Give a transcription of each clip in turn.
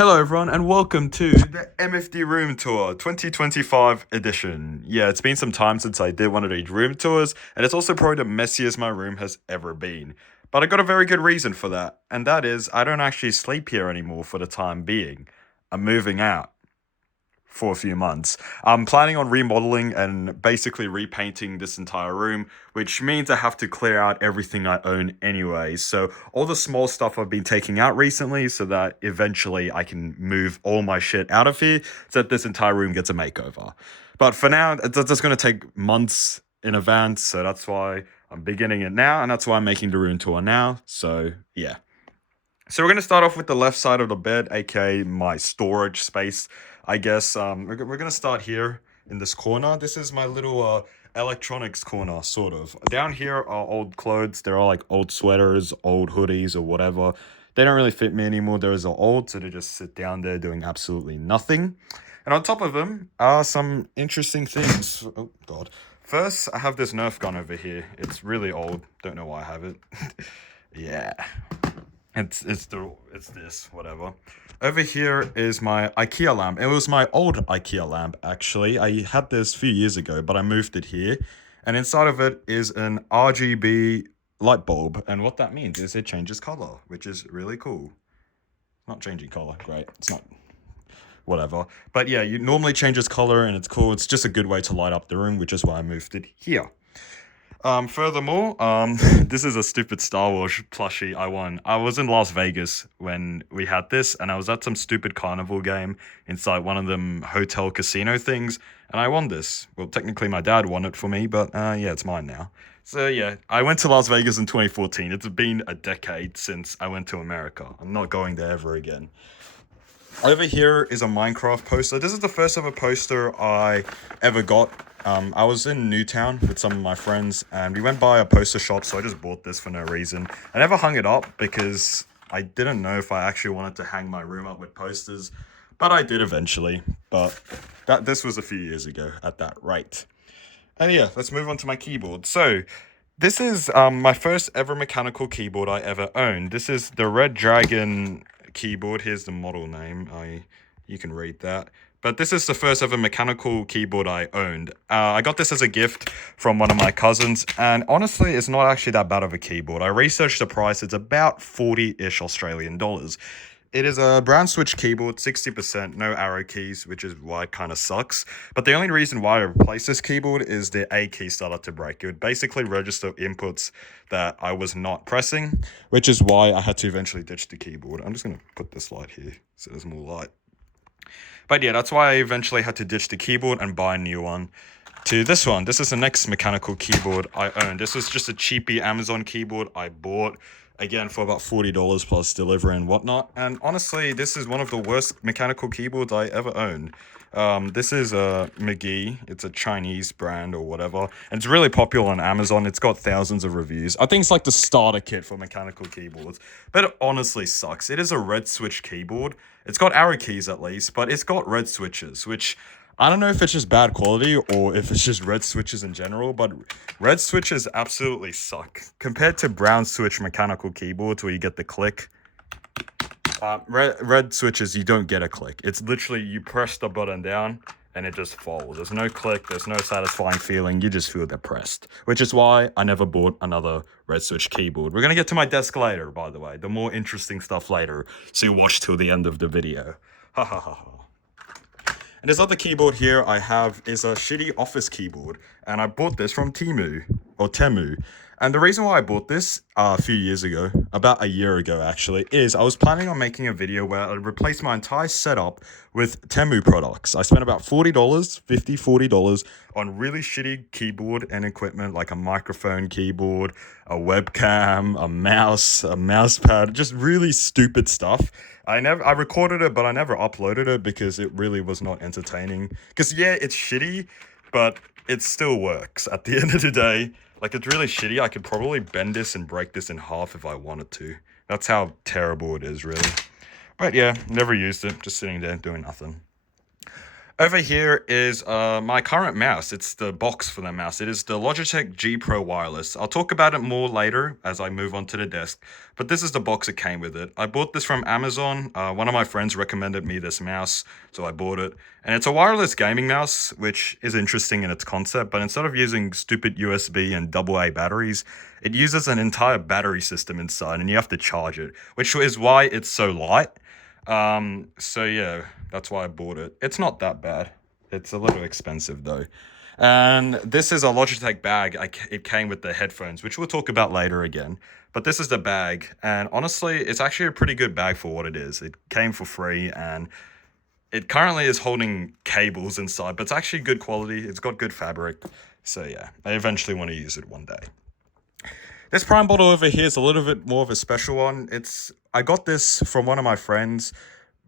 Hello, everyone, and welcome to the MFD Room Tour 2025 edition. Yeah, it's been some time since I did one of these room tours, and it's also probably the messiest my room has ever been. But I got a very good reason for that, and that is I don't actually sleep here anymore for the time being. I'm moving out for a few months. I'm planning on remodeling and basically repainting this entire room, which means I have to clear out everything I own anyway. So, all the small stuff I've been taking out recently so that eventually I can move all my shit out of here so that this entire room gets a makeover. But for now, that's going to take months in advance, so that's why I'm beginning it now, and that's why I'm making the room tour now. So, yeah. So we're gonna start off with the left side of the bed, aka my storage space. I guess we're gonna start here in this corner. This is my little electronics corner, sort of. Down here are old clothes. They're all like old sweaters, old hoodies, or whatever. They don't really fit me anymore. Those are old, so they just sit down there doing absolutely nothing. And on top of them are some interesting things. Oh God! First, I have this Nerf gun over here. It's really old. Don't know why I have it. Yeah. It's this, whatever. Over here is my IKEA lamp. It was my old IKEA lamp, actually. I had this a few years ago, but I moved it here. And inside of it is an RGB light bulb. And what that means is it changes color, which is really cool. Not changing color, great. It's not whatever. But yeah, you normally changes color and it's cool. It's just a good way to light up the room, which is why I moved it here. Furthermore, this is a stupid Star Wars plushie I won. I was in Las Vegas when we had this, and I was at some stupid carnival game inside one of them hotel casino things, and I won this. Well, technically my dad won it for me, but yeah, it's mine now. So yeah, I went to Las Vegas in 2014. It's been a decade since I went to America. I'm not going there ever again. Over here is a Minecraft poster. This is the first ever poster I ever got. I was in Newtown with some of my friends and we went by a poster shop, so I just bought this for no reason. I never hung it up because I didn't know if I actually wanted to hang my room up with posters, but I did eventually. But this was a few years ago at that rate. And yeah, let's move on to my keyboard. So, this is my first ever mechanical keyboard I ever owned. This is the Red Dragon keyboard. Here's the model name. You can read that. But this is the first ever mechanical keyboard I owned. I got this as a gift from one of my cousins, and honestly, it's not actually that bad of a keyboard. I researched the price. It's about 40-ish Australian dollars. It is a brown switch keyboard, 60%, no arrow keys, which is why it kind of sucks. But the only reason why I replaced this keyboard is the A key started to break. It would basically register inputs that I was not pressing, which is why I had to eventually ditch the keyboard. I'm just going to put this light here so there's more light. But yeah, that's why I eventually had to ditch the keyboard and buy a new one. To this one, this is the next mechanical keyboard I own. This was just a cheapy Amazon keyboard I bought, again, for about $40 plus delivery and whatnot. And honestly, this is one of the worst mechanical keyboards I ever owned. This is a McGee. It's a Chinese brand or whatever. And it's really popular on Amazon. It's got thousands of reviews. I think it's like the starter kit for mechanical keyboards. But it honestly sucks. It is a red switch keyboard. It's got arrow keys at least, but it's got red switches, which I don't know if it's just bad quality or if it's just red switches in general, but red switches absolutely suck. Compared to brown switch mechanical keyboards where you get the click, red switches, you don't get a click. It's literally you press the button down and it just falls. There's no click, there's no satisfying feeling, you just feel depressed. Which is why I never bought another red switch keyboard. We're gonna get to my desk later, by the way. The more interesting stuff later, so you watch till the end of the video. Ha ha ha ha. And this other keyboard here I have is a shitty office keyboard, and I bought this from Temu. And the reason why I bought this a few years ago, about a year ago actually, is I was planning on making a video where I'd replace my entire setup with Temu products. I spent about $40, $40 on really shitty keyboard and equipment like a microphone keyboard, a webcam, a mouse pad, just really stupid stuff. I recorded it, but I never uploaded it because it really was not entertaining. Because yeah, it's shitty, but it still works at the end of the day. Like, it's really shitty. I could probably bend this and break this in half if I wanted to. That's how terrible it is, really. But yeah, never used it. Just sitting there doing nothing. Over here is my current mouse. It's the box for the mouse. It is the Logitech G Pro Wireless. I'll talk about it more later as I move on to the desk, but this is the box that came with it. I bought this from Amazon. One of my friends recommended me this mouse, so I bought it. And it's a wireless gaming mouse, which is interesting in its concept, but instead of using stupid USB and AA batteries, it uses an entire battery system inside, and you have to charge it, which is why it's so light. So yeah, that's why I bought it. It's not that bad. It's a little expensive though. And this is a Logitech bag. It came with the headphones, which we'll talk about later again. But this is the bag, and honestly, it's actually a pretty good bag for what it is. It came for free, and it currently is holding cables inside, but it's actually good quality. It's got good fabric. So yeah, I eventually want to use it one day. This Prime bottle over here is a little bit more of a special one. I got this from one of my friends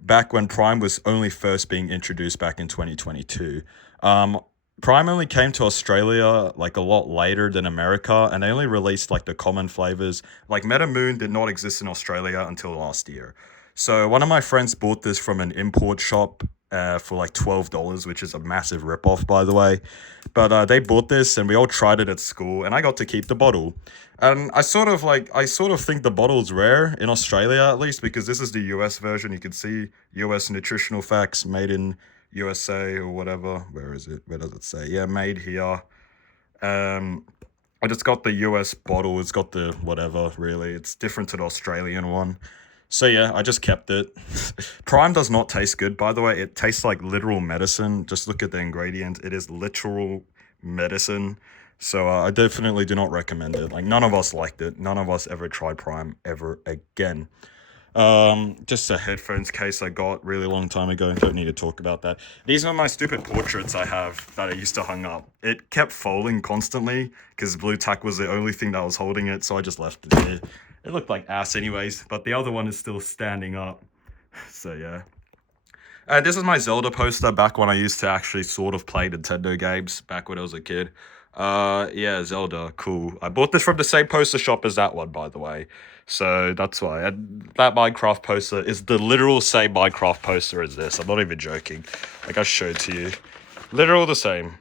back when Prime was only first being introduced back in 2022. Prime only came to Australia like a lot later than America, and they only released like the common flavors. Like Meta Moon did not exist in Australia until last year. So one of my friends bought this from an import shop for like $12, which is a massive ripoff, by the way. But they bought this, and we all tried it at school, and I got to keep the bottle. And I sort of think the bottle's rare in Australia at least because this is the US version. You can see US nutritional facts made in USA or whatever. Where is it? Where does it say? Yeah, made here. Um, and it's got the US bottle. It's got the whatever. Really, it's different to the Australian one. So yeah, I just kept it. Prime does not taste good, by the way. It tastes like literal medicine. Just look at the ingredients. It is literal medicine. So I definitely do not recommend it. Like none of us liked it. None of us ever tried Prime ever again. Just a headphones case I got really long time ago. Don't need to talk about that. These are my stupid portraits I have that I used to hang up. It kept folding constantly because blue tack was the only thing that was holding it, so I just left it here. It looked like ass anyways, but the other one is still standing up. So yeah. This is my Zelda poster back when I used to actually sort of play Nintendo games back when I was a kid. Yeah, Zelda, cool. I bought this from the same poster shop as that one, by the way. So that's why. And that Minecraft poster is the literal same Minecraft poster as this. I'm not even joking. Like I showed to you. Literal the same.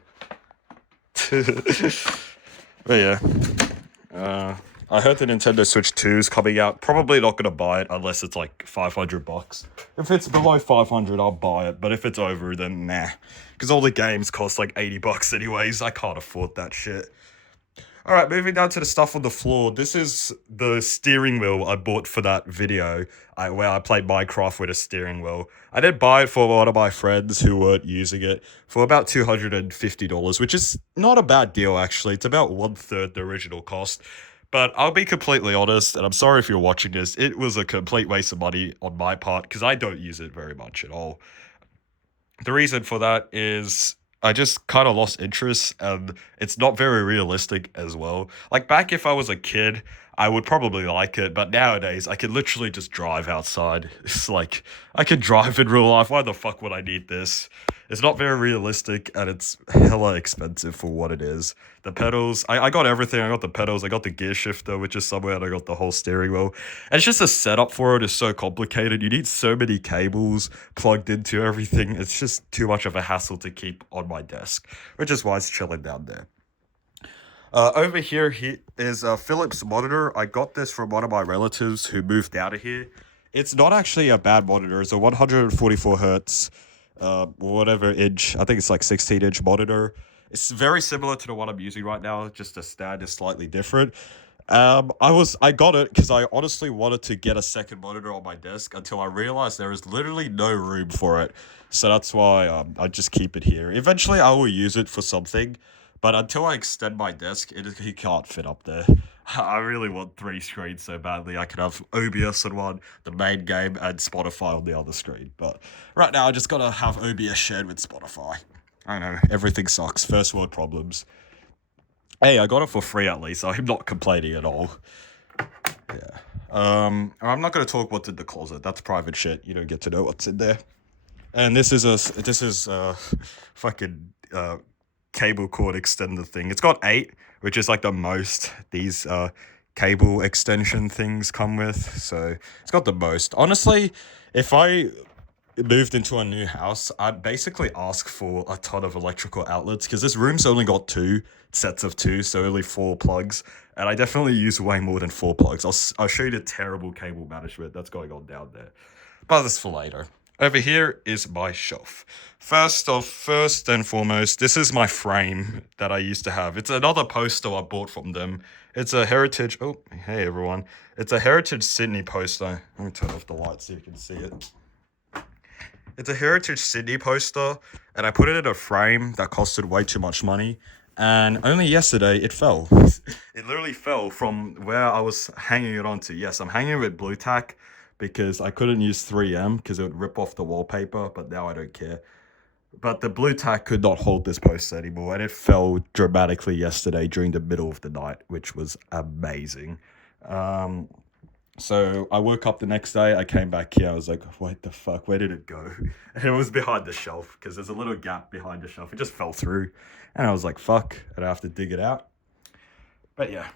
But yeah. I heard the Nintendo Switch 2 is coming out. Probably not gonna buy it unless it's like $500. If it's below 500, I'll buy it. But if it's over, then nah. Because all the games cost like $80 anyways. I can't afford that shit. Alright, moving down to the stuff on the floor. This is the steering wheel I bought for that video where I played Minecraft with a steering wheel. I did buy it for one of my friends who weren't using it for about $250, which is not a bad deal actually. It's about 1/3 the original cost. But I'll be completely honest, and I'm sorry if you're watching this, it was a complete waste of money on my part because I don't use it very much at all. The reason for that is I just kind of lost interest and it's not very realistic as well. Like back if I was a kid, I would probably like it, but nowadays I can literally just drive outside. It's like I can drive in real life. Why the fuck would I need this? It's not very realistic and it's hella expensive for what it is. The pedals, I got everything. I got the pedals, I got the gear shifter, which is somewhere, and I got the whole steering wheel. And it's just the setup for it is so complicated. You need so many cables plugged into everything. It's just too much of a hassle to keep on my desk, which is why it's chilling down there. Over here is a Philips monitor. I got this from one of my relatives who moved out of here. It's not actually a bad monitor. It's a 144 hertz, whatever inch. I think it's like 16-inch monitor. It's very similar to the one I'm using right now. Just the stand is slightly different. I got it because I honestly wanted to get a second monitor on my desk until I realized there is literally no room for it. So that's why I just keep it here. Eventually, I will use it for something, but until I extend my desk, it can't fit up there. I really want 3 screens so badly. I could have OBS on one, the main game, and Spotify on the other screen. But right now, I just gotta have OBS shared with Spotify. I know, everything sucks. First world problems. Hey, I got it for free at least. I'm not complaining at all. Yeah. I'm not gonna talk what's in the closet. That's private shit. You don't get to know what's in there. And this is a fucking cable cord extender thing. It's got 8, which is like the most these cable extension things come with. So it's got the most. Honestly, if moved into a new house, I'd basically ask for a ton of electrical outlets because this room's only got two sets of two, so only four plugs. And I definitely use way more than four plugs. I'll show you the terrible cable management that's going on down there. But that's for later. Over here is my shelf. First and foremost, this is my frame that I used to have. It's another poster I bought from them. It's a heritage. Oh, hey everyone. It's a heritage Sydney poster. Let me turn off the light so you can see it. It's a heritage Sydney poster, and I put it in a frame that costed way too much money. And only yesterday it fell. It literally fell from where I was hanging it onto. Yes, I'm hanging it with blue tack because I couldn't use 3M because it would rip off the wallpaper, but now I don't care. But the blue tack could not hold this poster anymore, and it fell dramatically yesterday during the middle of the night, which was amazing. So I woke up the next day, I came back here, I was like, what the fuck, where did it go? And it was behind the shelf, because there's a little gap behind the shelf. It just fell through, and I was like, fuck, and I have to dig it out. But yeah.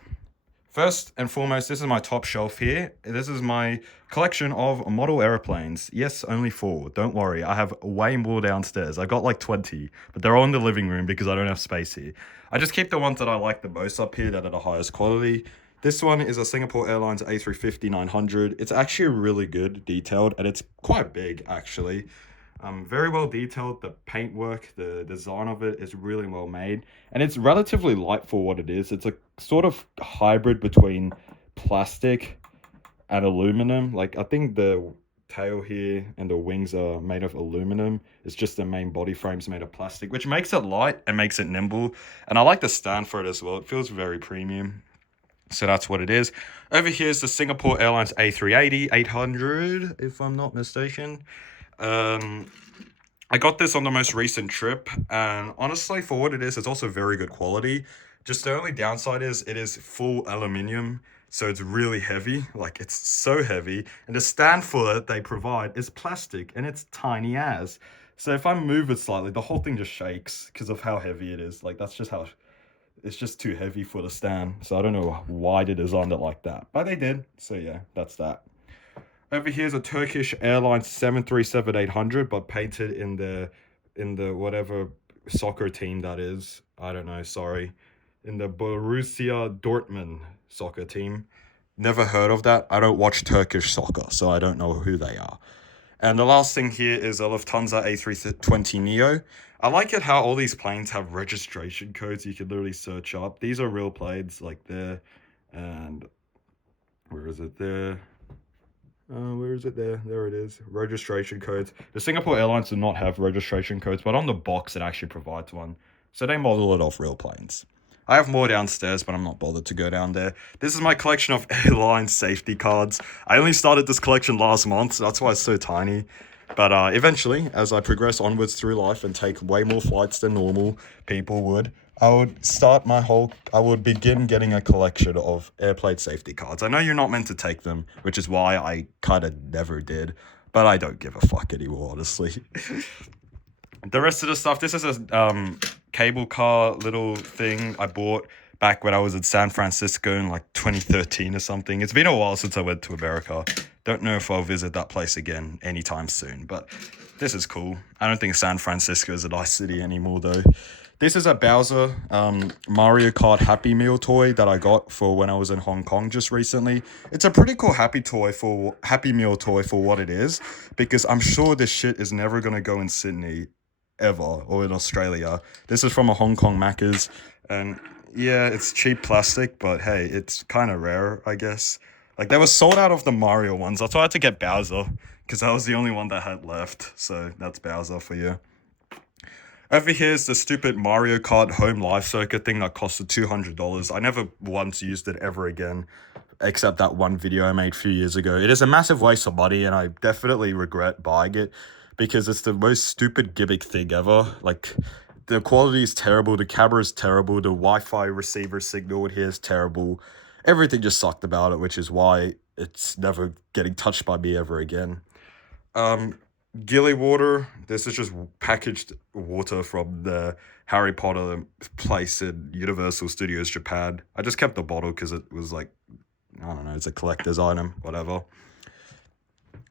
First and foremost, this is my top shelf here. This is my collection of model airplanes. Yes, only 4. Don't worry, I have way more downstairs. I got like 20, but they're all in the living room because I don't have space here. I just keep the ones that I like the most up here that are the highest quality. This one is a Singapore Airlines A350-900. It's actually really good, detailed, and it's quite big actually. Very well detailed. The paintwork, the design of it is really well made, and it's relatively light for what it is. It's a sort of hybrid between plastic and aluminum. Like I think the tail here and the wings are made of aluminum. It's just the main body frame's made of plastic, which makes it light and makes it nimble. And I like the stand for it as well. It feels very premium. So that's what it is. Over here is the Singapore Airlines A380-800, if I'm not mistaken. I got this on the most recent trip, and honestly, for what it is, it's also very good quality. Just the only downside is it is full aluminium, so it's really heavy. Like, it's so heavy. And the stand for it they provide is plastic, and it's tiny as. So if I move it slightly, the whole thing just shakes because of how heavy it is. Like, that's just how... It's just too heavy for the stand, so I don't know why they designed it like that, but they did. So yeah, that's that. Over here is a Turkish Airlines 737-800, but painted in the whatever soccer team that is. I don't know. Sorry, in the Borussia Dortmund soccer team. Never heard of that. I don't watch Turkish soccer, so I don't know who they are. And the last thing here is a Lufthansa A320neo. I like it how all these planes have registration codes you can literally search up. These are real planes, like there, and where is it there? Where is it there? There it is. Registration codes. The Singapore Airlines do not have registration codes, but on the box it actually provides one. So they model it off real planes. I have more downstairs, but I'm not bothered to go down there. This is my collection of airline safety cards. I only started this collection last month, so that's why it's so tiny. But eventually, as I progress onwards through life and take way more flights than normal people would, I would begin getting a collection of airplane safety cards. I know you're not meant to take them, which is why I kind of never did, but I don't give a fuck anymore, honestly. The rest of the stuff, this is a cable car little thing I bought back when I was in San Francisco in like 2013 or something. It's been a while since I went to America. Don't know if I'll visit that place again anytime soon, but this is cool. I don't think San Francisco is a nice city anymore though. This is a Bowser Mario Kart Happy Meal toy that I got for when I was in Hong Kong just recently. It's a pretty cool Happy Meal toy for what it is, because I'm sure this shit is never gonna go in Sydney ever, or in Australia. This is from a Hong Kong Macca's, and yeah, it's cheap plastic, but hey, it's kind of rare, I guess. Like, they were sold out of the Mario ones. That's why I had to get Bowser, because that was the only one that had left. So that's Bowser for you. Over here's the stupid Mario Kart home life circuit thing that costed $200. I never once used it ever again, except that one video I made a few years ago. It is a massive waste of money, and I definitely regret buying it, because it's the most stupid gimmick thing ever. Like, the quality is terrible, the camera is terrible, the Wi-Fi receiver signal here is terrible. Everything just sucked about it, which is why it's never getting touched by me ever again. Gilly water. This is just packaged water from the Harry Potter place in Universal Studios Japan. I just kept the bottle because it was like, I don't know, it's a collector's item, whatever.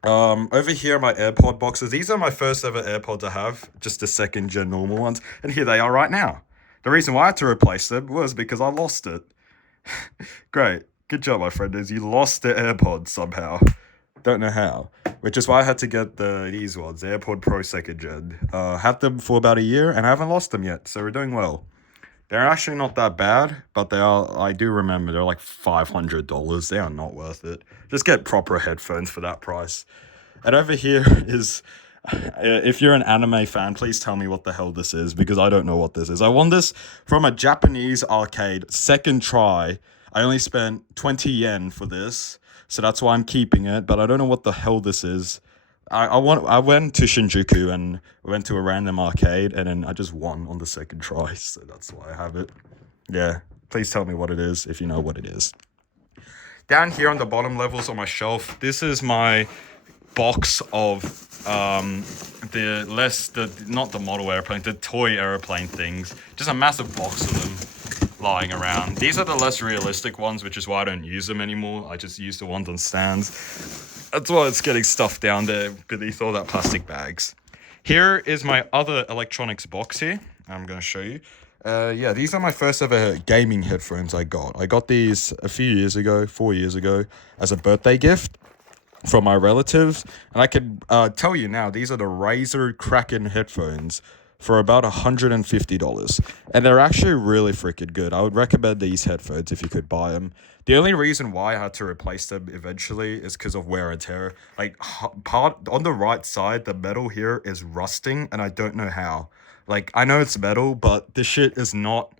Over here are my AirPod boxes. These are my first ever AirPods I have, just the second gen normal ones, and here they are right now. The reason why I had to replace them was because I lost it. Great. Good job, my friend, is you lost the AirPods somehow. Don't know how. Which is why I had to get these ones, the AirPod Pro 2nd Gen. Had them for about a year and I haven't lost them yet, so we're doing well. They're actually not that bad, but they are, I do remember, they're like $500. They are not worth it. Just get proper headphones for that price. And over here is, if you're an anime fan, please tell me what the hell this is, because I don't know what this is. I won this from a Japanese arcade, second try. I only spent 20 yen for this, so that's why I'm keeping it, but I don't know what the hell this is. I went to Shinjuku and went to a random arcade, and then I just won on the second try, so that's why I have it. Yeah, please tell me what it is, if you know what it is. Down here on the bottom levels on my shelf, this is my box of not the model airplane, the toy airplane things. Just a massive box of them lying around. These are the less realistic ones, which is why I don't use them anymore. I just use the ones on stands. That's why it's getting stuffed down there beneath all that plastic bags. Here is my other electronics box here. I'm going to show you. Yeah, these are my first ever gaming headphones I got. I got these a few years ago, 4 years ago, as a birthday gift from my relatives, and I can tell you now, these are the Razer Kraken headphones for about $150, and they're actually really freaking good. I would recommend these headphones if you could buy them. The only reason why I had to replace them eventually is because of wear and tear. Like, part on the right side, the metal here is rusting, and I don't know how. Like, I know it's metal, but this shit is not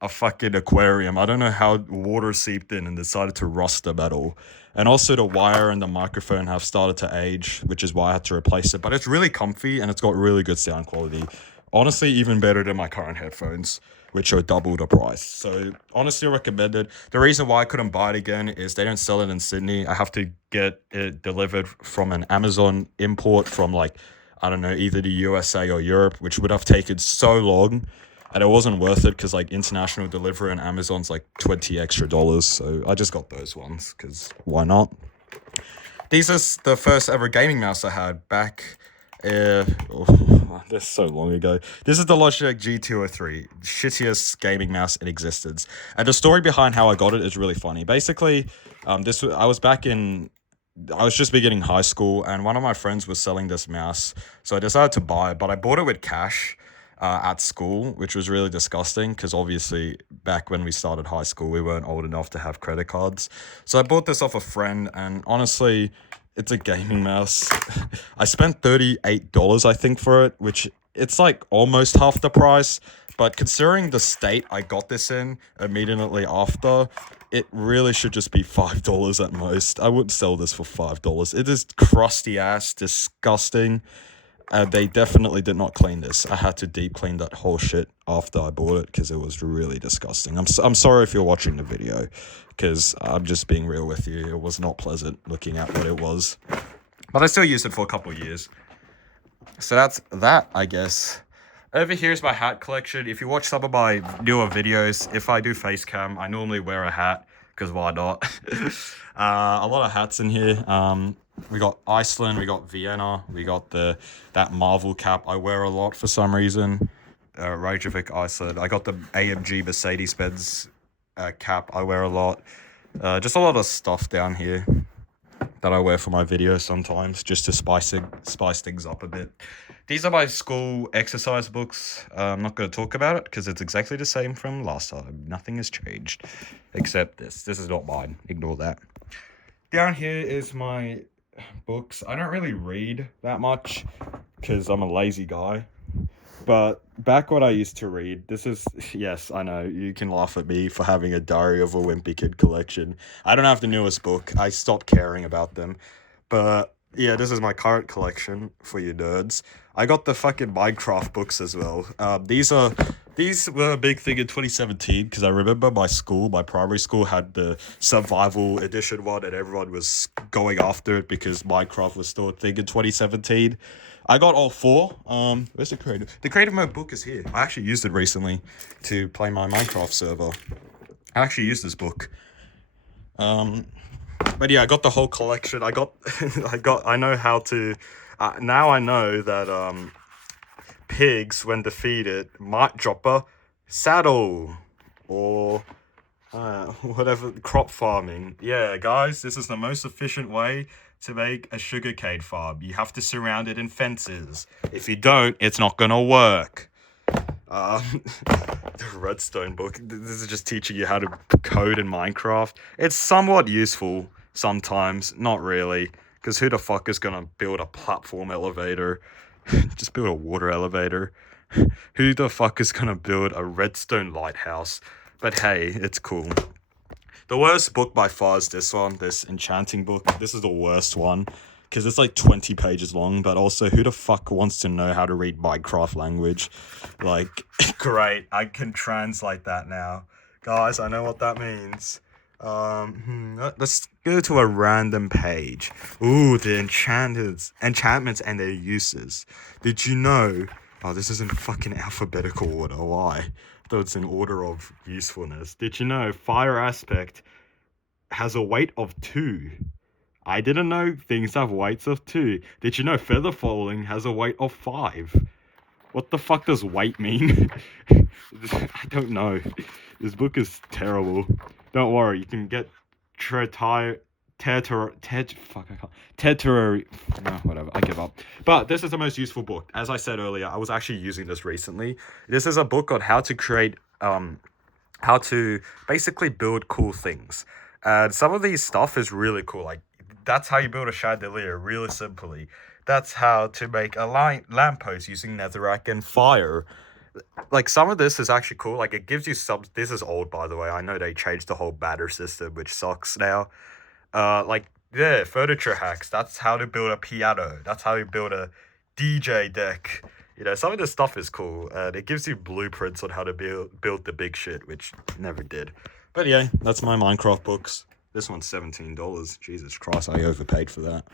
a fucking aquarium. I don't know how water seeped in and decided to rust the metal. And also the wire and the microphone have started to age, which is why I had to replace it. But it's really comfy and it's got really good sound quality. Honestly, even better than my current headphones, which are double the price. So honestly recommended. The reason why I couldn't buy it again is they don't sell it in Sydney. I have to get it delivered from an Amazon import from, like, I don't know, either the USA or Europe, which would have taken so long. And it wasn't worth it because, like, international delivery on Amazon's like $20 extra. So I just got those ones because why not? These are the first ever gaming mouse I had back. This so long ago. This is the Logitech G203, shittiest gaming mouse in existence. And the story behind how I got it is really funny. Basically, I was just beginning high school, and one of my friends was selling this mouse, so I decided to buy it. But I bought it with cash at school, which was really disgusting because obviously back when we started high school, we weren't old enough to have credit cards. So I bought this off a friend, and honestly, it's a gaming mouse. I spent $38, I think, for it, which it's like almost half the price. But considering the state I got this in immediately after, it really should just be $5 at most. I wouldn't sell this for $5. It is crusty ass, disgusting. They definitely did not clean this. I had to deep clean that whole shit after I bought it because it was really disgusting. I'm sorry if you're watching the video because I'm just being real with you. It was not pleasant looking at what it was. But I still used it for a couple of years. So that's that, I guess. Over here's my hat collection. If you watch some of my newer videos, if I do face cam, I normally wear a hat because why not? A lot of hats in here. We got Iceland, we got Vienna, we got that Marvel cap I wear a lot for some reason. Reykjavik, Iceland. I got the AMG Mercedes-Benz cap I wear a lot. Just a lot of stuff down here that I wear for my videos sometimes, just to spice things up a bit. These are my school exercise books. I'm not going to talk about it because it's exactly the same from last time. Nothing has changed except this. This is not mine. Ignore that. Down here is my books. I don't really read that much because I'm a lazy guy. But back when I used to read, yes, I know, you can laugh at me for having a Diary of a Wimpy Kid collection. I don't have the newest book. I stopped caring about them. But yeah, this is my current collection for you nerds. I got the fucking Minecraft books as well. These were a big thing in 2017 because I remember my primary school had the survival edition one and everyone was going after it because Minecraft was still a thing in 2017. I got all four. Where's the creative? The creative mode book is here. I actually used it recently to play my Minecraft server. I actually used this book. But yeah, I got the whole collection. I know how to. Now I know that pigs, when defeated, might drop a saddle or whatever, crop farming. Yeah, guys, this is the most efficient way to make a sugarcane farm. You have to surround it in fences. If you don't, it's not gonna work. The redstone book. This is just teaching you how to code in Minecraft. It's somewhat useful sometimes, not really. Because who the fuck is gonna build a platform elevator? Just build a water elevator. Who the fuck is gonna build a redstone lighthouse? But hey, it's cool. The worst book by far is this one, this enchanting book. This is the worst one because it's like 20 pages long, but also who the fuck wants to know how to read Minecraft language? Like, great, I can translate that now. Guys, I know what that means. Let's go to a random page. Ooh, the enchantments and their uses. Did you know? Oh, this is in fucking alphabetical order. Why? I thought it's in order of usefulness. Did you know fire aspect has a weight of 2? I didn't know things have weights of 2. Did you know feather falling has a weight of 5? What the fuck does weight mean? I don't know. This book is terrible. Don't worry, you can get whatever, I give up. But this is the most useful book. As I said earlier, I was actually using this recently. This is a book on how to create, how to basically build cool things. And some of these stuff is really cool. Like, that's how you build a chandelier, really simply. That's how to make a lamppost using netherrack and fire. Like, some of this is actually cool. Like, it gives you some. This is old, by the way. I know they changed the whole banner system, which sucks now. Like, yeah, furniture hacks. That's how to build a piano. That's how you build a DJ deck. You know, some of this stuff is cool, and it gives you blueprints on how to build the big shit, which never did. But yeah, that's my Minecraft books. This one's $17. Jesus Christ, I overpaid for that.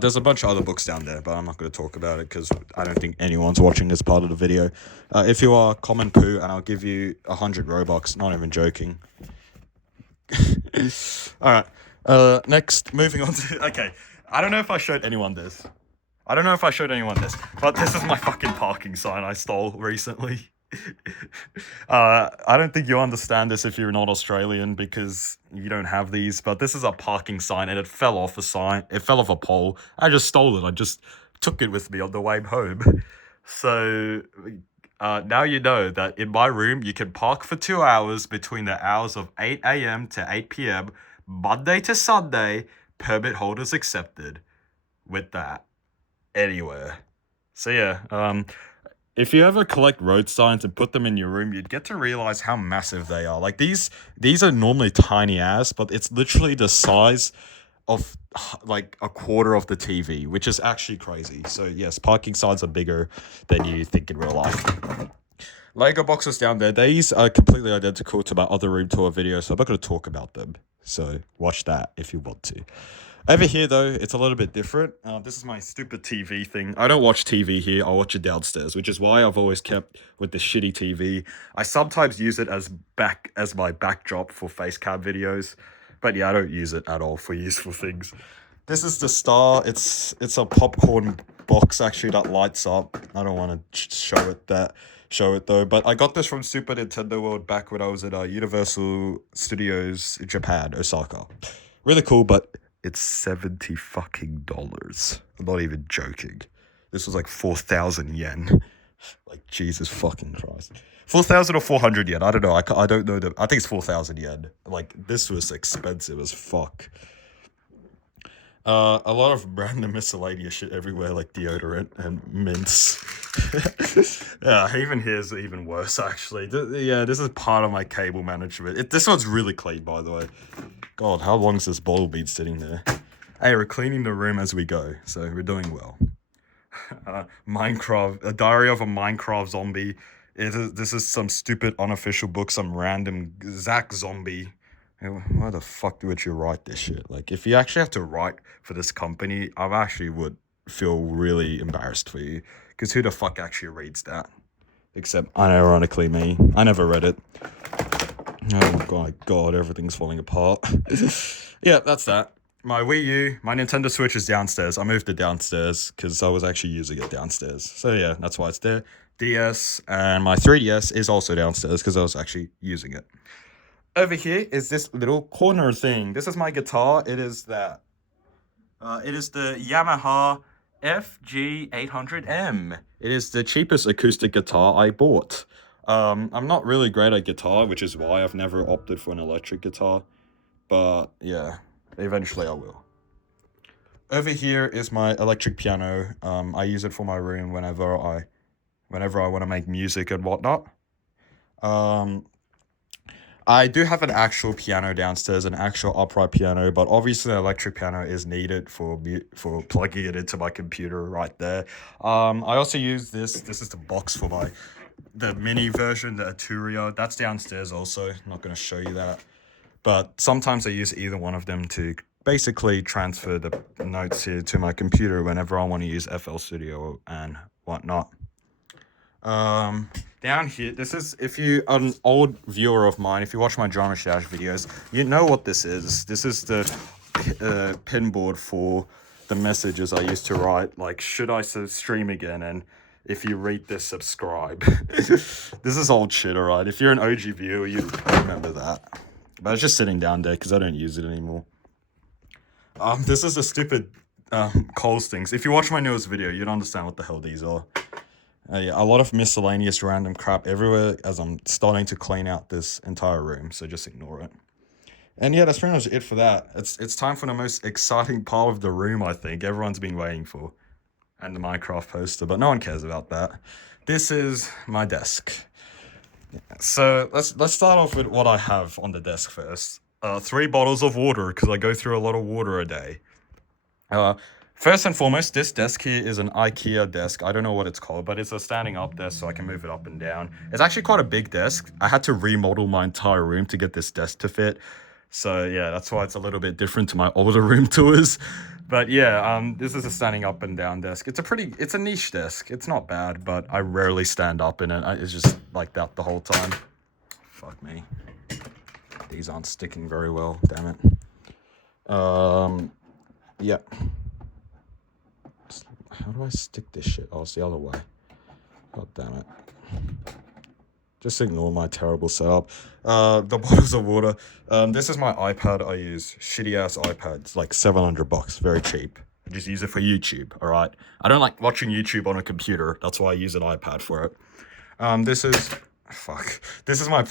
There's a bunch of other books down there, but I'm not going to talk about it because I don't think anyone's watching this part of the video. If you are, comment poo, and I'll give you 100 Robux. Not even joking. All right. Next, moving on to. Okay, I don't know if I showed anyone this. But this is my fucking parking sign I stole recently. I don't think you understand this if you're not Australian because you don't have these, but this is a parking sign and it fell off a pole. I just stole it. I just took it with me on the way home. So now you know that in my room you can park for 2 hours between the hours of 8 a.m. to 8 p.m. Monday to Sunday, permit holders accepted. With that, anywhere. So yeah, if you ever collect road signs and put them in your room, you'd get to realize how massive they are. Like, these are normally tiny ass, but it's literally the size of like a quarter of the TV, which is actually crazy. So yes, parking signs are bigger than you think in real life. Lego boxes down there. These are completely identical to my other room tour video, so I'm not going to talk about them. So watch that if you want to. Over here, though, it's a little bit different. This is my stupid TV thing. I don't watch TV here. I watch it downstairs, which is why I've always kept with the shitty TV. I sometimes use it as my backdrop for facecam videos. But yeah, I don't use it at all for useful things. This is the Star. It's a popcorn box, actually, that lights up. I don't want to show it though, but I got this from Super Nintendo World back when I was at Universal Studios Japan, Osaka. Really cool, but it's $70 fucking dollars. I'm not even joking. This was like 4,000 yen. Like, Jesus fucking Christ. 4,000 or 400 yen. I don't know. I don't know. I think it's 4,000 yen. Like, this was expensive as fuck. A lot of random miscellaneous shit everywhere, like deodorant and mints. Yeah, even here's even worse, actually. Yeah, this is part of my cable management. This one's really clean, by the way. God, how long has this bottle been sitting there? Hey, we're cleaning the room as we go, so we're doing well. Minecraft, a diary of a Minecraft zombie. This is some stupid unofficial book, some random Zach zombie. Why the fuck would you write this shit? Like, if you actually have to write for this company, I actually would feel really embarrassed for you. Because who the fuck actually reads that? Except, unironically, me. I never read it. Oh my god, everything's falling apart. Yeah, that's that. My Wii U, my Nintendo Switch is downstairs. I moved it downstairs because I was actually using it downstairs. So yeah, that's why it's there. DS and my 3DS is also downstairs because I was actually using it. Over here is this little corner thing. This is my guitar. It is that. It is the Yamaha FG800M. It is the cheapest acoustic guitar I bought. I'm not really great at guitar, which is why I've never opted for an electric guitar. But yeah, eventually I will. Over here is my electric piano. I use it for my room whenever I want to make music and whatnot. Um, I do have an actual piano downstairs, an actual upright piano, but obviously an electric piano is needed for plugging it into my computer right there. I also use this. This is the box for the mini version, the Arturia. That's downstairs also. I'm not going to show you that. But sometimes I use either one of them to basically transfer the notes here to my computer whenever I want to use FL Studio and whatnot. Down here, this is, if you are an old viewer of mine, if you watch my Drama Stash videos, you know what this is. This is the pin board for the messages I used to write, like, should I stream again? And if you read this, subscribe. This is old shit, alright? If you're an OG viewer, you remember that. But it's just sitting down there because I don't use it anymore. This is a stupid Coles things. If you watch my newest video, you'd understand what the hell these are. Yeah, a lot of miscellaneous random crap everywhere as I'm starting to clean out this entire room, so just ignore it. And yeah, that's pretty much it for that. It's time for the most exciting part of the room, I think. Everyone's been waiting for. And the Minecraft poster, but no one cares about that. This is my desk. So let's start off with what I have on the desk first. 3 bottles of water, because I go through a lot of water a day. First and foremost, this desk here is an IKEA desk. I don't know what it's called, but it's a standing up desk so I can move it up and down. It's actually quite a big desk. I had to remodel my entire room to get this desk to fit. So yeah, that's why it's a little bit different to my older room tours. But yeah, this is a standing up and down desk. It's a niche desk. It's not bad, but I rarely stand up in it. It's just like that the whole time. Fuck me. These aren't sticking very well, damn it. Yeah. How do I stick this shit? Oh, it's the other way. God damn it. Just ignore my terrible setup. The bottles of water. This is my iPad I use. Shitty ass iPads, like $700, very cheap. I just use it for YouTube, alright? I don't like watching YouTube on a computer. That's why I use an iPad for it. This is... Fuck. This is my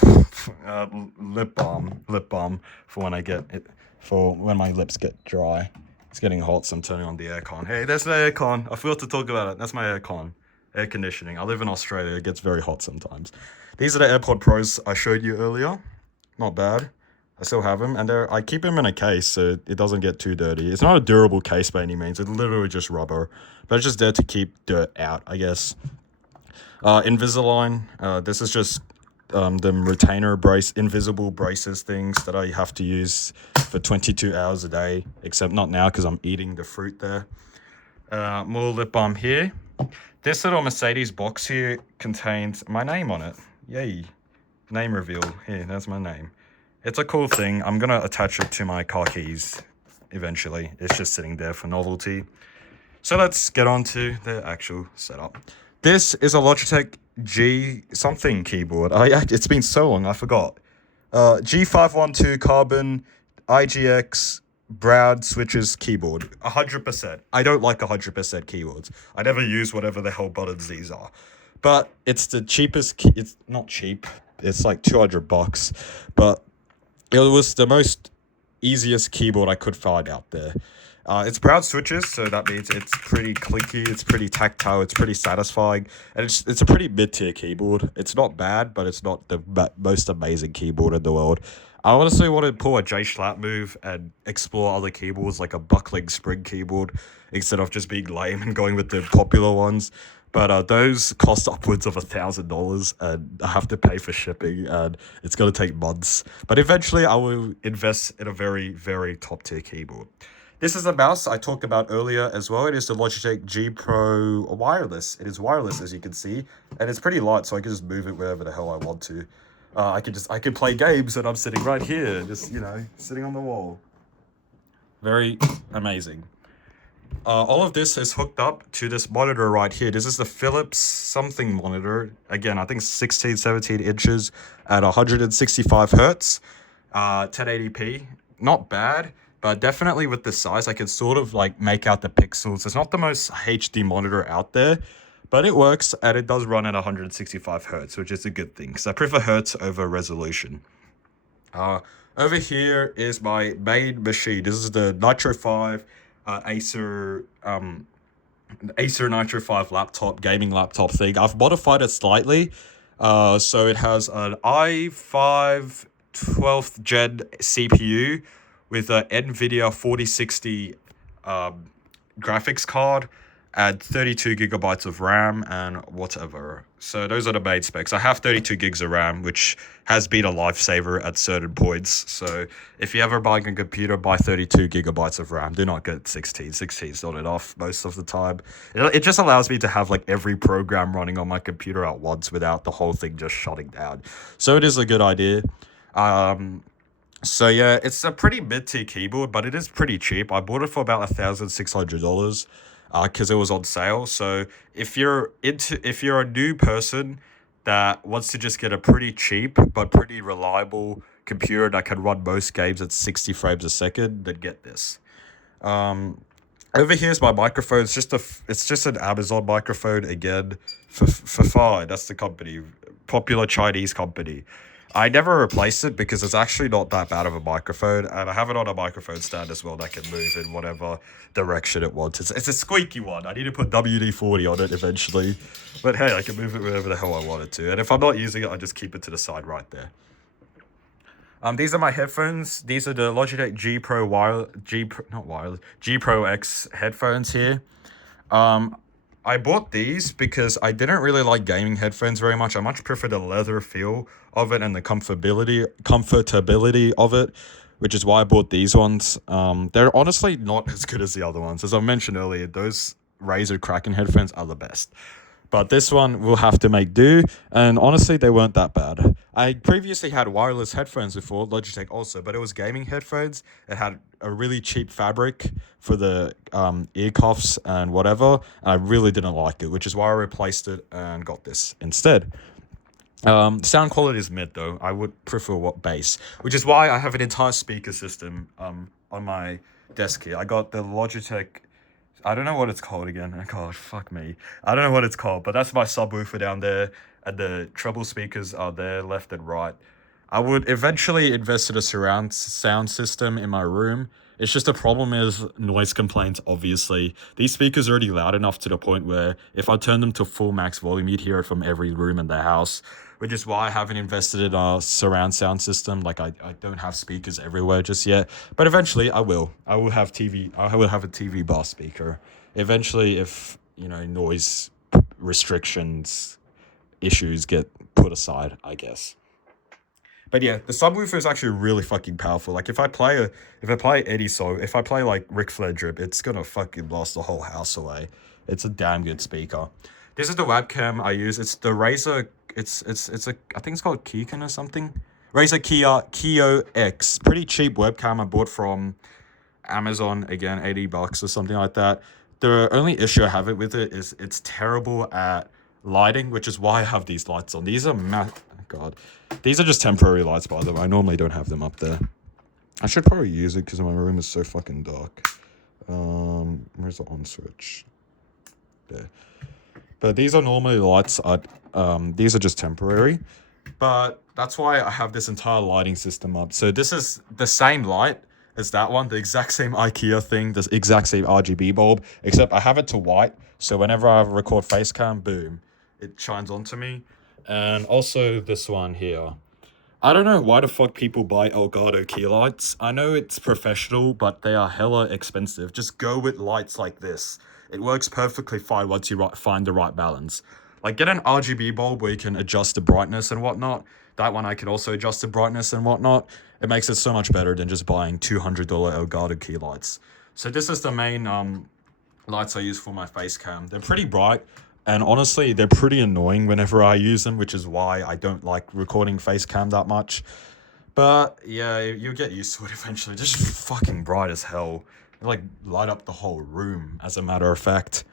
lip balm for when I get it, for when my lips get dry. It's getting hot, so I'm turning on the aircon. Hey, there's the aircon. I forgot to talk about it. That's my aircon. Air conditioning. I live in Australia. It gets very hot sometimes. These are the AirPod Pros I showed you earlier. Not bad. I still have them. And I keep them in a case so it doesn't get too dirty. It's not a durable case by any means. It's literally just rubber. But it's just there to keep dirt out, I guess. Invisalign. This is just the retainer brace, invisible braces things that I have to use for 22 hours a day, except not now because I'm eating the fruit there. More lip balm here. This little Mercedes box here contains my name on it. Yay. Name reveal. Here, that's my name. It's a cool thing. I'm going to attach it to my car keys eventually. It's just sitting there for novelty. So let's get on to the actual setup. This is a Logitech G something keyboard. It's been so long, I forgot. G512 Carbon IGX Brad Switches keyboard. 100%. I don't like 100% keyboards. I never use whatever the hell buttons these are. But it's the cheapest it's not cheap. It's like $200. But it was the most easiest keyboard I could find out there. It's Brad switches, so that means it's pretty clicky, it's pretty tactile, it's pretty satisfying, and it's a pretty mid-tier keyboard. It's not bad, but it's not the most amazing keyboard in the world. I honestly want to pull a J Schlatt move and explore other keyboards like a buckling spring keyboard instead of just being lame and going with the popular ones. But those cost upwards of $1,000, and I have to pay for shipping, and it's going to take months. But eventually, I will invest in a very, very top-tier keyboard. This is a mouse I talked about earlier as well. It is the Logitech G Pro wireless. It is wireless, as you can see, and it's pretty light, so I can just move it wherever the hell I want to. I could play games and I'm sitting right here, just, you know, sitting on the wall. Very amazing. All of this is hooked up to this monitor right here. This is the Philips something monitor. Again, I think 16, 17 inches at 165 hertz, 1080p. Not bad, but definitely with the size, I can sort of like make out the pixels. It's not the most HD monitor out there, but it works and it does run at 165 hertz, which is a good thing because I prefer hertz over resolution. Uh, Over here is my main machine. This is the Nitro 5 Acer Nitro 5 laptop, gaming laptop thing. I've modified it slightly. So it has an i5 12th gen CPU with a NVIDIA 4060 graphics card and 32 gigabytes of RAM and whatever. So those are the main specs. I have 32 gigs of RAM, which has been a lifesaver at certain points. So if you ever buying a computer, buy 32 gigabytes of RAM. Do not get 16. 16 is not enough most of the time. It just allows me to have like every program running on my computer at once without the whole thing just shutting down. So it is a good idea. So yeah, it's a pretty mid-tier keyboard, but it is pretty cheap. I bought it for about $1,600 because it was on sale. So if you're a new person that wants to just get a pretty cheap but pretty reliable computer that can run most games at 60 frames a second, then get this. Over here's my microphone. It's just an Amazon microphone again. For Fine, that's the company, popular Chinese company. I never replaced it because it's actually not that bad of a microphone, and I have it on a microphone stand as well that can move in whatever direction it wants. It's a squeaky one. I need to put WD-40 on it eventually, but hey, I can move it wherever the hell I want it to. And if I'm not using it, I just keep it to the side right there. These are my headphones. These are the Logitech G Pro X headphones here. I bought these because I didn't really like gaming headphones very much. I much prefer the leather feel of it and the comfortability of it, which is why I bought these ones. They're honestly not as good as the other ones. As I mentioned earlier, those Razer Kraken headphones are the best. But this one will have to make do, and honestly, they weren't that bad. I previously had wireless headphones before, Logitech also, but it was gaming headphones. It had a really cheap fabric for the ear cuffs and whatever, and I really didn't like it, which is why I replaced it and got this instead. Sound quality is mid though. I would prefer bass, which is why I have an entire speaker system on my desk here. I got the Logitech. I don't know what it's called again. Oh, God, fuck me. I don't know what it's called, but that's my subwoofer down there, and the treble speakers are there, left and right. I would eventually invest in a surround sound system in my room. It's just the problem is noise complaints, obviously. These speakers are already loud enough to the point where if I turn them to full max volume, you'd hear it from every room in the house, which is why I haven't invested in a surround sound system. Like I don't have speakers everywhere just yet, but eventually I will. I will have a TV bar speaker. Eventually, if, you know, noise restrictions issues get put aside, I guess. But yeah, the subwoofer is actually really fucking powerful. Like if I play any song, if I play like Ric Flair Drip, it's gonna fucking blast the whole house away. It's a damn good speaker. This is the webcam I use. It's the Razer. It's a, I think it's called Keycan or something. Razer Kio X. Pretty cheap webcam I bought from Amazon, again, $80 or something like that. The only issue I have with it is it's terrible at lighting, which is why I have these lights on. These are God, these are just temporary lights, by the way. I normally don't have them up there. I should probably use it because my room is so fucking dark. Where's the on switch? There. But these are normally lights. These are just temporary. But that's why I have this entire lighting system up. So this is the same light as that one, the exact same IKEA thing, the exact same RGB bulb, except I have it to white. So whenever I record facecam, boom, it shines onto me. And also this one here. I don't know why the fuck people buy Elgato key lights. I know it's professional, but they are hella expensive. Just go with lights like this. It works perfectly fine once you find the right balance. Like get an RGB bulb where you can adjust the brightness and whatnot. That one I can also adjust the brightness and whatnot. It makes it so much better than just buying $200 Elgato key lights. So this is the main lights I use for my face cam. They're pretty bright. And honestly, they're pretty annoying whenever I use them, which is why I don't like recording face cam that much. But yeah, you'll get used to it eventually. Just fucking bright as hell. They, like, light up the whole room, as a matter of fact.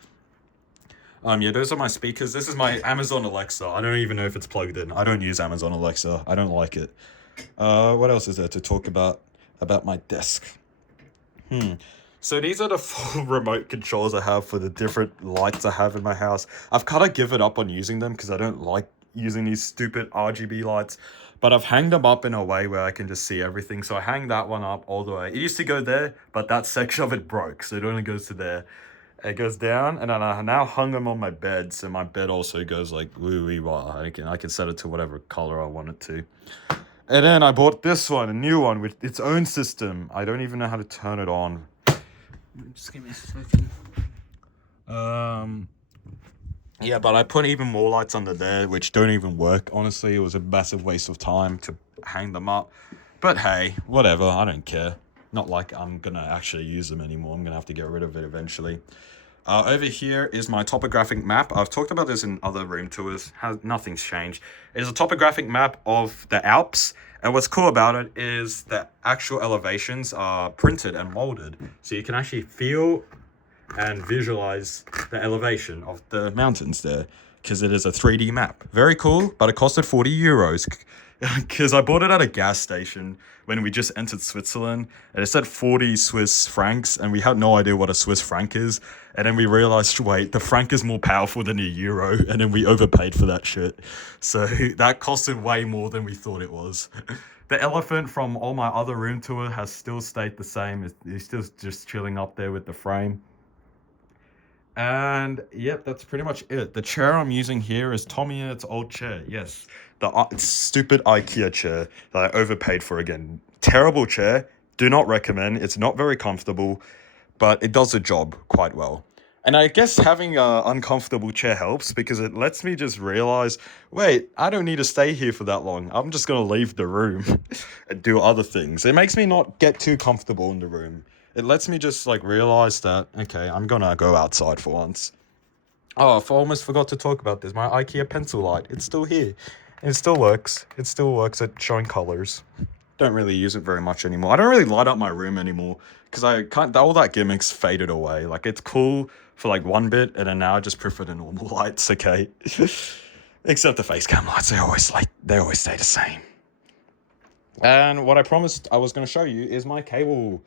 Yeah, those are my speakers. This is my Amazon Alexa. I don't even know if it's plugged in. I don't use Amazon Alexa. I don't like it. What else is there to talk about my desk? So these are the full remote controls I have for the different lights I have in my house. I've kind of given up on using them because I don't like using these stupid RGB lights. But I've hanged them up in a way where I can just see everything. So I hang that one up all the way. It used to go there, but that section of it broke. So it only goes to there. It goes down, and then I now hung them on my bed. So my bed also goes like woo wah. I can set it to whatever color I want it to. And then I bought this one, a new one with its own system. I don't even know how to turn it on. Just give me a second. Yeah, but I put even more lights under there, which don't even work. Honestly, it was a massive waste of time to hang them up. But hey, whatever, I don't care. Not like I'm gonna actually use them anymore. I'm gonna have to get rid of it eventually. Over here is my topographic map. I've talked about this in other room tours. Nothing's changed. It is a topographic map of the Alps. And what's cool about it is the actual elevations are printed and molded. So you can actually feel and visualize the elevation of the mountains there, because it is a 3D map. Very cool, but it costed 40 euros because I bought it at a gas station when we just entered Switzerland, and it said 40 Swiss francs, and we had no idea what a Swiss franc is. And then we realized, wait, the franc is more powerful than a euro, and then we overpaid for that shit. So that costed way more than we thought it was. The elephant from all my other room tour has still stayed the same. He's still just chilling up there with the frame. And yep, that's pretty much it. The chair I'm using here is Tommy and its old chair. Yes, the stupid IKEA chair that I overpaid for again. Terrible chair. Do not recommend. It's not very comfortable, but it does the job quite well. And I guess having an uncomfortable chair helps because it lets me just realize, wait, I don't need to stay here for that long. I'm just going to leave the room and do other things. It makes me not get too comfortable in the room. It lets me just like realize that, okay, I'm gonna go outside for once. Oh, I almost forgot to talk about this. My IKEA pencil light, it's still here. It still works. It still works at showing colors. Don't really use it very much anymore. I don't really light up my room anymore because I can't, all that gimmicks faded away. Like, it's cool for like one bit, and then now I just prefer the normal lights, okay? Except the face cam lights, they always stay the same. And what I promised I was going to show you is my cable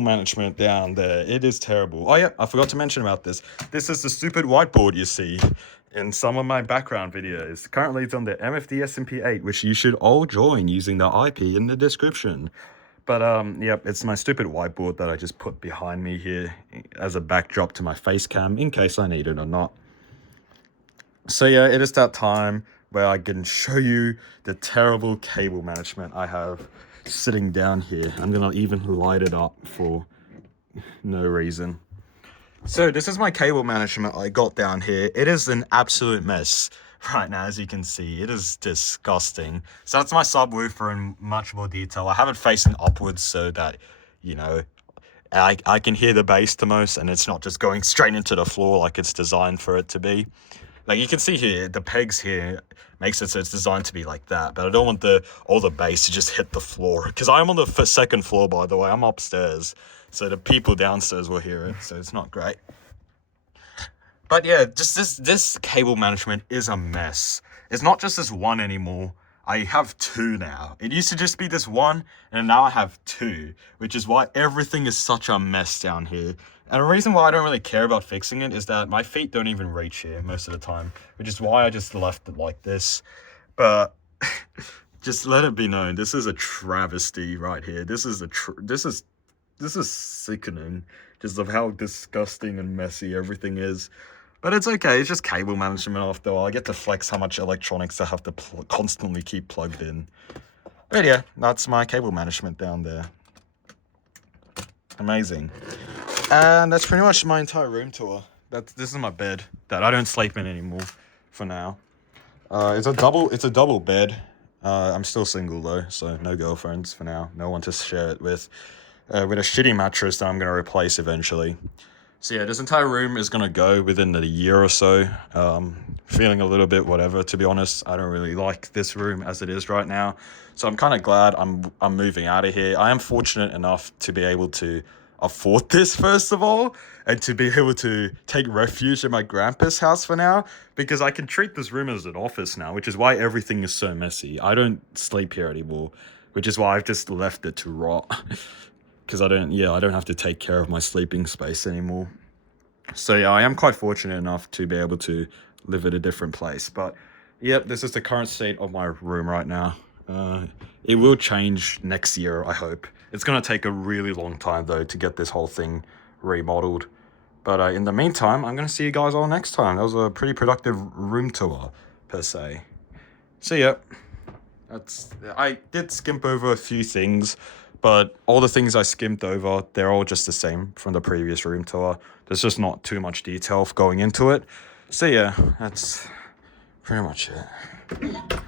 management down there. It is terrible. Oh yeah, I forgot to mention about this. This is the stupid whiteboard you see in some of my background videos. Currently it's on the MFD SMP8, which you should all join using the IP in the description. But yep, it's my stupid whiteboard that I just put behind me here as a backdrop to my face cam in case I need it or not. So yeah, it is that time where I can show you the terrible cable management I have sitting down here. I'm gonna even light it up for no reason. So this is my cable management I got down here. It is an absolute mess right now, as you can see. It is disgusting. So that's my subwoofer in much more detail. I have it facing upwards so that, you know, I can hear the bass the most, and it's not just going straight into the floor like it's designed for it to be. Like you can see here, the pegs here makes it so it's designed to be like that, but I don't want all the bass to just hit the floor. Because I'm on the second floor, by the way. I'm upstairs, so the people downstairs will hear it, so it's not great. But yeah, just this cable management is a mess. It's not just this one anymore. I have two now. It used to just be this one, and now I have two, which is why everything is such a mess down here. And the reason why I don't really care about fixing it is that my feet don't even reach here most of the time, which is why I just left it like this. But just let it be known, this is a travesty right here. This is sickening, just of how disgusting and messy everything is. But it's okay, it's just cable management after all. I get to flex how much electronics I have to constantly keep plugged in. But yeah, that's my cable management down there. Amazing. And that's pretty much my entire room tour. This is my bed that I don't sleep in anymore for now. It's a double bed. I'm still single though, so no girlfriends for now. No one to share it with. With a shitty mattress that I'm going to replace eventually. So yeah, this entire room is gonna go within a year or so. Feeling a little bit whatever, to be honest. I don't really like this room as it is right now. So I'm kind of glad I'm moving out of here. I am fortunate enough to be able to afford this, first of all, and to be able to take refuge in my grandpa's house for now, because I can treat this room as an office now, which is why everything is so messy. I don't sleep here anymore, which is why I've just left it to rot. Because I don't have to take care of my sleeping space anymore. So yeah, I am quite fortunate enough to be able to live at a different place. But yep, this is the current state of my room right now. It will change next year, I hope. It's gonna take a really long time though to get this whole thing remodeled. But in the meantime, I'm gonna see you guys all next time. That was a pretty productive room tour, per se. So yep. I did skimp over a few things, but all the things I skimmed over, they're all just the same from the previous room tour. There's just not too much detail going into it. So yeah, that's pretty much it.